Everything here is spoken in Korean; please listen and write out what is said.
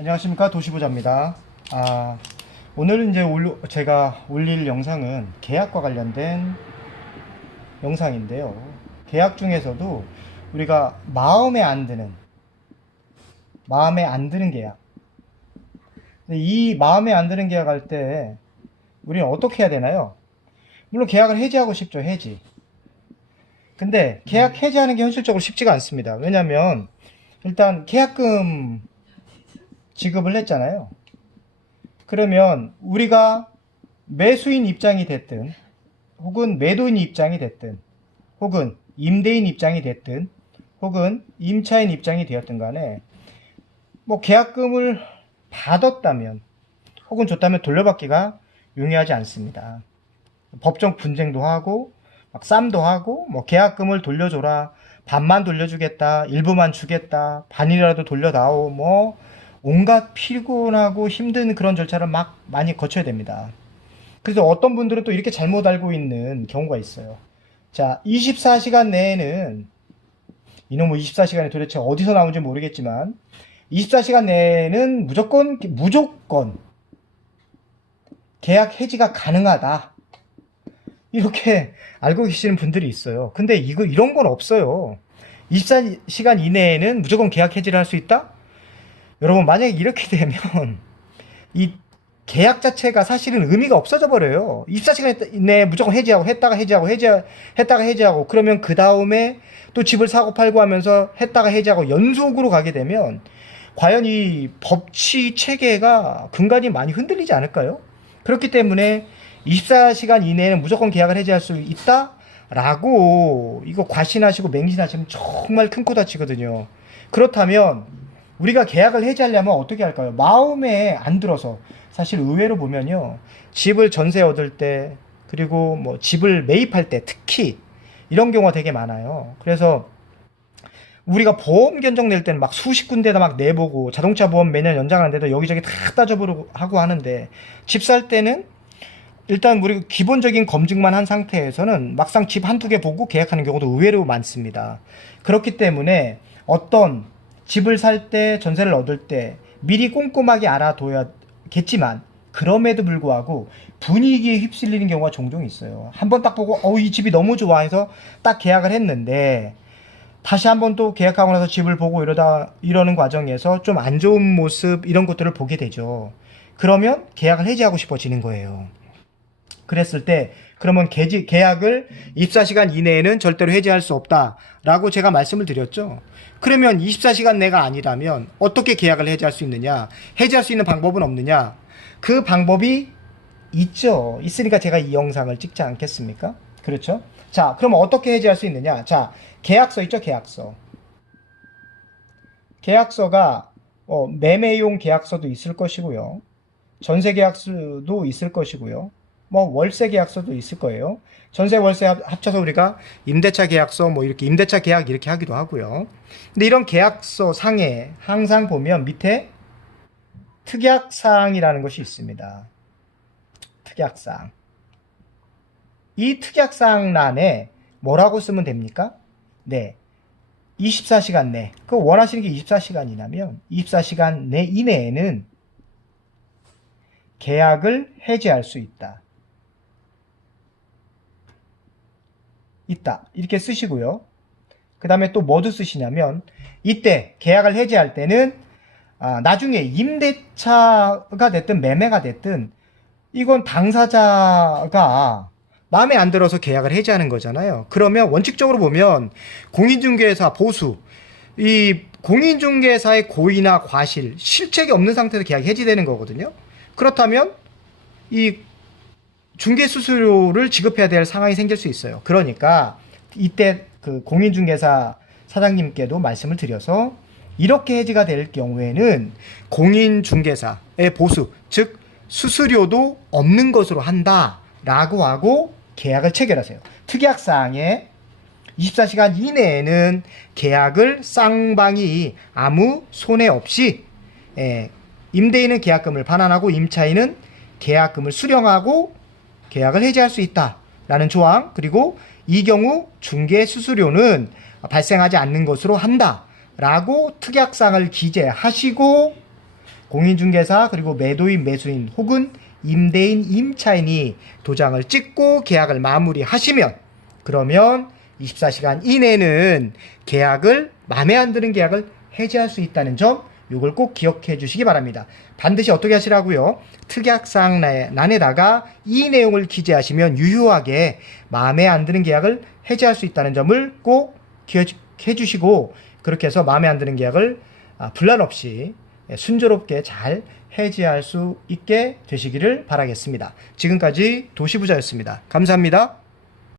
안녕하십니까, 도시부자입니다. 오늘 이제 제가 올릴 영상은 계약과 관련된 영상인데요. 계약 중에서도 우리가 마음에 안 드는 계약. 근데 이 마음에 안 드는 계약할 때 우리는 어떻게 해야 되나요? 물론 계약을 해지하고 싶죠, 해지. 근데 계약 해지하는 게 현실적으로 쉽지가 않습니다. 왜냐면 일단 계약금 지급을 했잖아요. 그러면 우리가 매수인 입장이 됐든 혹은 매도인 입장이 됐든 혹은 임대인 입장이 됐든 혹은 임차인 입장이 되었든 간에 뭐 계약금을 받았다면 혹은 줬다면 돌려받기가 용이하지 않습니다. 법정 분쟁도 하고 막 쌈도 하고 뭐 계약금을 돌려줘라, 반만 돌려주겠다, 일부만 주겠다, 반이라도 돌려다오, 뭐 온갖 피곤하고 힘든 그런 절차를 막 많이 거쳐야 됩니다. 그래서 어떤 분들은 또 이렇게 잘못 알고 있는 경우가 있어요. 자, 24시간 내에는, 이놈의 24시간이 도대체 어디서 나온지 모르겠지만 24시간 내에는 무조건 계약 해지가 가능하다, 이렇게 알고 계시는 분들이 있어요. 근데 이런 건 없어요. 24시간 이내에는 무조건 계약 해지를 할 수 있다? 여러분, 만약에 이렇게 되면 이 계약 자체가 사실은 의미가 없어져 버려요. 24시간 내에 무조건 해지하고, 했다가 해지하고, 그러면 그 다음에 또 집을 사고 팔고 하면서 했다가 해지하고 연속으로 가게 되면 과연 이 법치 체계가 근간이 많이 흔들리지 않을까요? 그렇기 때문에 24시간 이내에는 무조건 계약을 해지할 수 있다? 라고 이거 과신하시고 맹신하시면 정말 큰 코 다치거든요. 그렇다면 우리가 계약을 해지하려면 어떻게 할까요? 마음에 안 들어서. 사실 의외로 보면요, 집을 전세 얻을 때 그리고 뭐 집을 매입할 때 특히 이런 경우가 되게 많아요. 그래서 우리가 보험 견적 낼 때는 막 수십 군데다 막 내보고 자동차 보험 매년 연장하는데도 여기저기 다 따져보고 하고 하는데, 집 살 때는 일단 우리 기본적인 검증만 한 상태에서는 막상 집 한두 개 보고 계약하는 경우도 의외로 많습니다. 그렇기 때문에 어떤 집을 살 때, 전세를 얻을 때 미리 꼼꼼하게 알아둬야겠지만, 그럼에도 불구하고 분위기에 휩쓸리는 경우가 종종 있어요. 한번 딱 보고 이 집이 너무 좋아 해서 딱 계약을 했는데 다시 한번 또 계약하고 나서 집을 보고 이러는 과정에서 좀 안 좋은 모습, 이런 것들을 보게 되죠. 그러면 계약을 해지하고 싶어지는 거예요. 그랬을 때 그러면 계약을 24시간 이내에는 절대로 해지할 수 없다라고 제가 말씀을 드렸죠. 그러면 24시간 내가 아니라면 어떻게 계약을 해지할 수 있느냐? 해지할 수 있는 방법은 없느냐? 그 방법이 있죠. 있으니까 제가 이 영상을 찍지 않겠습니까? 그렇죠? 자, 그럼 어떻게 해지할 수 있느냐? 자, 계약서 있죠, 계약서. 계약서가 매매용 계약서도 있을 것이고요. 전세 계약서도 있을 것이고요. 뭐 월세 계약서도 있을 거예요. 전세 월세 합쳐서 우리가 임대차 계약서, 뭐 이렇게 임대차 계약 이렇게 하기도 하고요. 근데 이런 계약서 상에 항상 보면 밑에 특약사항이라는 것이 있습니다. 특약사항. 이 특약사항란에 뭐라고 쓰면 됩니까? 네, 24시간 내, 원하시는 게 24시간이라면 24시간 내 이내에는 계약을 해지할 수 있다. 이렇게 쓰시고요. 그 다음에 또 뭐도 쓰시냐면, 이때 계약을 해지할 때는 나중에 임대차가 됐든 매매가 됐든 이건 당사자가 마음에 안 들어서 계약을 해지하는 거잖아요. 그러면 원칙적으로 보면 공인중개사 보수, 이 공인중개사의 고의나 과실, 실책이 없는 상태에서 계약이 해지되는 거거든요. 그렇다면 이 중개수수료를 지급해야 될 상황이 생길 수 있어요. 그러니까 이때 그 공인중개사 사장님께도 말씀을 드려서, 이렇게 해지가 될 경우에는 공인중개사의 보수, 즉 수수료도 없는 것으로 한다라고 하고 계약을 체결하세요. 특약사항에 24시간 이내에는 계약을 쌍방이 아무 손해 없이, 임대인은 계약금을 반환하고 임차인은 계약금을 수령하고 계약을 해지할 수 있다라는 조항, 그리고 이 경우 중개 수수료는 발생하지 않는 것으로 한다라고 특약사항을 기재하시고, 공인중개사 그리고 매도인 매수인 혹은 임대인 임차인이 도장을 찍고 계약을 마무리하시면, 그러면 24시간 이내는 계약을, 마음에 안 드는 계약을 해지할 수 있다는 점, 이걸 꼭 기억해 주시기 바랍니다. 반드시 어떻게 하시라고요? 특약사항란에다가 이 내용을 기재하시면 유효하게 마음에 안 드는 계약을 해지할 수 있다는 점을 꼭 기억해 주시고, 그렇게 해서 마음에 안 드는 계약을 분란 없이 순조롭게 잘 해지할 수 있게 되시기를 바라겠습니다. 지금까지 도시부자였습니다. 감사합니다.